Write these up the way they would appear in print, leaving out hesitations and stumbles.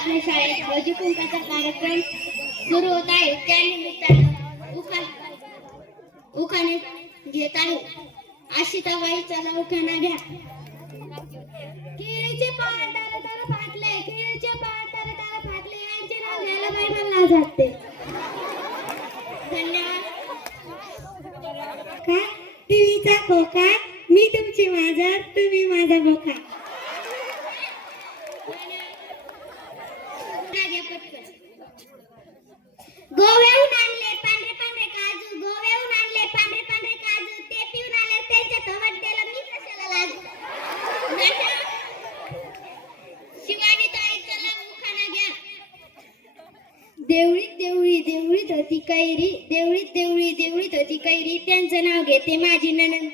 आपल्या शाळेत हळदी कुंकाचा कार्यक्रम सुरू होत आहे. त्यानिमित्तानं उखाणे घेत आहे. आशिताबाई चला उखाणा घ्या. केळीचे पान तर तर फाटले, केळीचे पान तर तर फाटले, यांचे नाव घ्यायला बाई मला लाज वाटते. धन्यवाद. का टीव्हीचा खोका, मी तुमची मांजर, तुम्ही माझा बोका. गोव्याहून आणले पांढरे पांढरे काजू, गोव्याहून आणले पांढरे पांढरे काजू, ते पिऊन आले त्यांच्या थोबाडीला मी कशाला लाजू. शिवानी ताई चला उखाणा घ्या. देवळीत देवळी देवळीत होती कैरी, देवळीत देवळी देवळीत होती कैरी, त्यांचं नाव घेते माझी नणंद.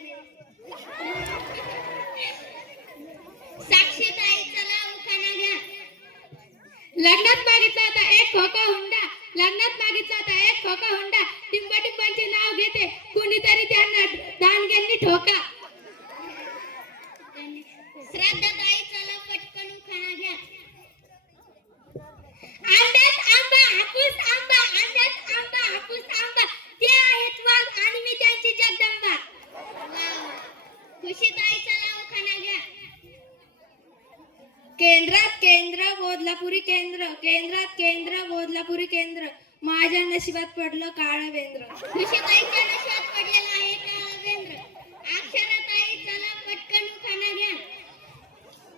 साक्षी ताई चला उखाणा घ्या. लग्नात मागितला होता एक खोका हुंडा, लग्नात मागितला होता एक खोका हुंडा, टिंबा टिंबांचे नाव घेते कुणीतरी त्यांना दानग्यांनी ठोका. श्रद्धा ताई चला पटकन उखाणा घ्या. आंब्यात आंबा हापूस आंबा, आंब्यात आंबा हापूस आंबा, ते आहेत वाघ आणि मी त्यांची जगदंबा. खुशी ताई चला उखाणा घ्या. केंद्रात केंद्र बोधलापुरी केंद्र, केंद्रात केंद्र बोधलापुरी केंद्र, माझ्या नशिबात पडलं काळं वेंद्र. खुशी ताईच्या नशिबात पडलेला आहे काळं वेंद्र. अक्षरा ताई चला पटकन उखाणा घ्या.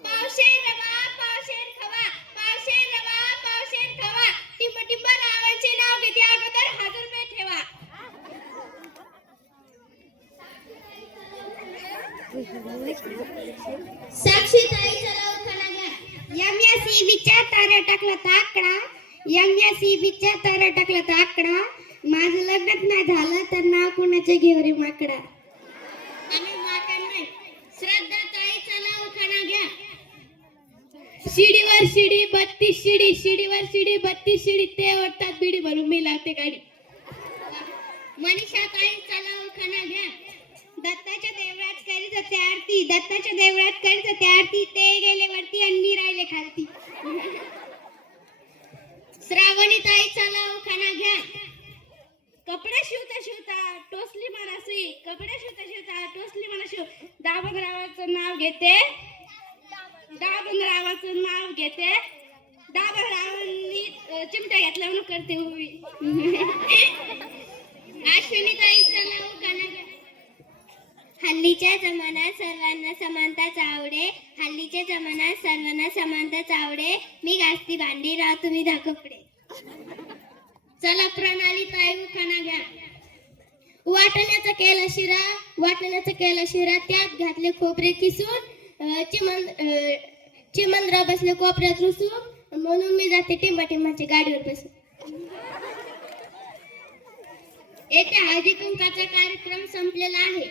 पावशेर रवा पावशेर खवा, पावशेर रवा पावशेर खवा, टिंब टिंब नावांचे नाव घेते अगोदर 1000 रुपये ठेवा. साक्षी ताई चला उखाणा घ्या. MSEBच्या तारा टाकला ताकडा, MSEBच्या तारा टाकला ताकडा, माझं लग्नच नाही झालं तर नाव कोणाचे घेऊ रे माकडा. आम्ही माकड नाही. श्रद्धा ताई चला उखाणा घ्या. शिडीवर शिडी 32 शिडी, शिडीवर शिडी 32 शिडी, ते ओढतात बिडी भरून मी लावते गाडी. मनीषा ताई चला उखाणा घ्या. दत्ताच्या देवळात करीत होते आरती, दत्ताच्या देवळात करीत होते आरती, ते गेले वरती आणि मी राहिले खालती. श्रावणी ताई चला उखाणा घ्या. कपडे शिवता शिवता टोचली मला सुई, कपडे शिवता शिवता टोचली मला शिव, दाभगरावाचं नाव घेते, दाभगरावाचं नाव घेते, दाभगरावांनी चिमटा घेतला म्हणून करते उभी. अश्विनी ताई चला उखाणा घ्या. हल्लीच्या जमान्यात सर्वांना समानताच आवडे, हल्लीच्या जमान्यात सर्वांना समानताच आवडे, मी घासती भांडी राव तुम्ही धा कपडे. चला प्रणाली ताई उखाणा घ्या. वाटण्याचा केला शिरा, वाटण्याचा केला शिरा, त्यात घातले खोबरे किसून, चिमंद्र बसले कोपऱ्यात रुसून, म्हणून मी जाते टिंबा टिंबाच्या गाडीवर बसून. येत्या हळदी कुंकाचा कार्यक्रम संपलेला आहे.